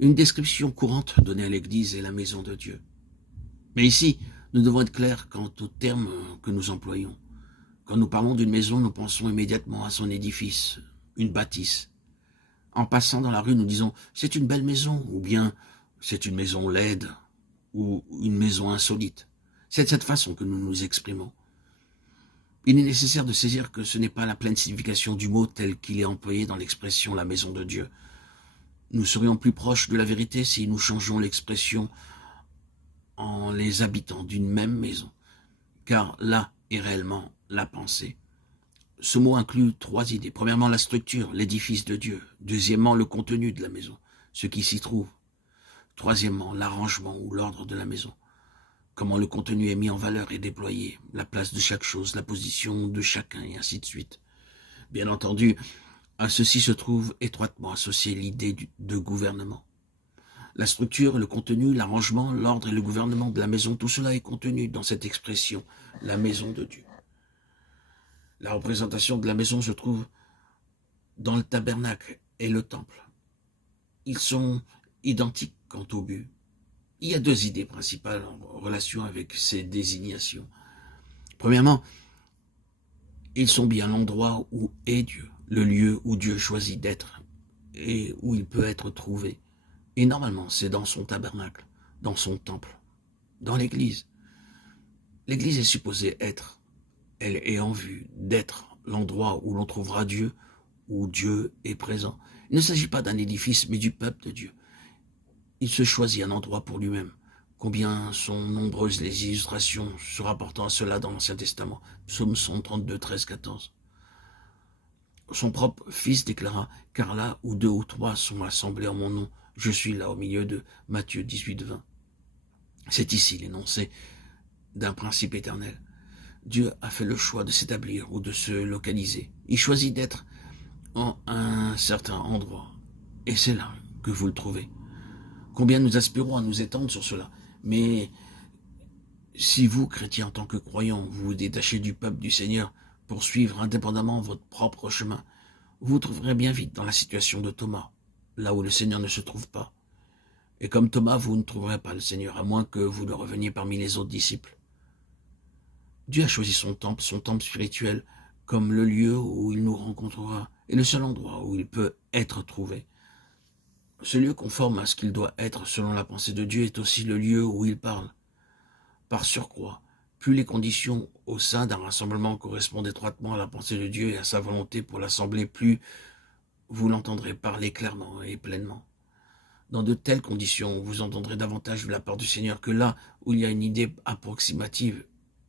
Une description courante donnée à l'Église est la maison de Dieu. Mais ici, nous devons être clairs quant aux termes que nous employons. Quand nous parlons d'une maison, nous pensons immédiatement à son édifice, une bâtisse. En passant dans la rue, nous disons « c'est une belle maison » ou bien « c'est une maison laide » ou « une maison insolite ». C'est de cette façon que nous nous exprimons. Il est nécessaire de saisir que ce n'est pas la pleine signification du mot tel qu'il est employé dans l'expression « la maison de Dieu ». Nous serions plus proches de la vérité si nous changeons l'expression en les habitants d'une même maison, car là est réellement la pensée. Ce mot inclut 3 idées. Premièrement, la structure, l'édifice de Dieu. Deuxièmement, le contenu de la maison, ce qui s'y trouve. Troisièmement, l'arrangement ou l'ordre de la maison. Comment le contenu est mis en valeur et déployé, la place de chaque chose, la position de chacun, et ainsi de suite. Bien entendu, à ceci se trouve étroitement associée l'idée de gouvernement. La structure, le contenu, l'arrangement, l'ordre et le gouvernement de la maison, tout cela est contenu dans cette expression, la maison de Dieu. La représentation de la maison se trouve dans le tabernacle et le temple. Ils sont identiques quant au but. Il y a 2 idées principales en relation avec ces désignations. Premièrement, ils sont bien l'endroit où est Dieu, le lieu où Dieu choisit d'être et où il peut être trouvé. Et normalement, c'est dans son tabernacle, dans son temple, dans l'église. L'église est supposée être, elle est en vue d'être l'endroit où l'on trouvera Dieu, où Dieu est présent. Il ne s'agit pas d'un édifice, mais du peuple de Dieu. Il se choisit un endroit pour lui-même. Combien sont nombreuses les illustrations se rapportant à cela dans l'Ancien Testament. Psaume 132, 13, 14. Son propre fils déclara « Car là où 2 ou 3 sont assemblés en mon nom, je suis là au milieu d'eux. » Matthieu 18, 20. C'est ici l'énoncé d'un principe éternel. Dieu a fait le choix de s'établir ou de se localiser. Il choisit d'être en un certain endroit. Et c'est là que vous le trouvez. Combien nous aspirons à nous étendre sur cela. Mais si vous, chrétiens, en tant que croyants, vous vous détachez du peuple du Seigneur pour suivre indépendamment votre propre chemin, vous vous trouverez bien vite dans la situation de Thomas, là où le Seigneur ne se trouve pas. Et comme Thomas, vous ne trouverez pas le Seigneur, à moins que vous ne reveniez parmi les autres disciples. Dieu a choisi son temple spirituel, comme le lieu où il nous rencontrera, et le seul endroit où il peut être trouvé. Ce lieu conforme à ce qu'il doit être selon la pensée de Dieu est aussi le lieu où il parle. Par surcroît, plus les conditions au sein d'un rassemblement correspondent étroitement à la pensée de Dieu et à sa volonté pour l'assemblée, plus vous l'entendrez parler clairement et pleinement. Dans de telles conditions, vous entendrez davantage de la part du Seigneur que là où il y a une idée approximative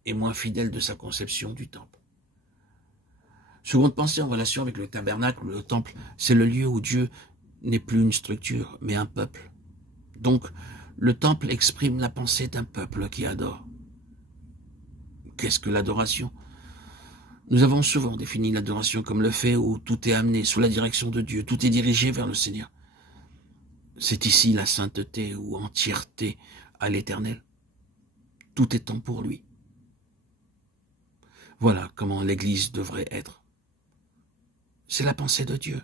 et moins fidèle de sa conception du temple. Seconde pensée en relation avec le tabernacle, le temple, c'est le lieu où Dieu n'est plus une structure, mais un peuple. Donc, le temple exprime la pensée d'un peuple qui adore. Qu'est-ce que l'adoration ? Nous avons souvent défini l'adoration comme le fait où tout est amené sous la direction de Dieu, tout est dirigé vers le Seigneur. C'est ici la sainteté ou entièreté à l'Éternel. Tout étant pour lui. Voilà comment l'Église devrait être. C'est la pensée de Dieu.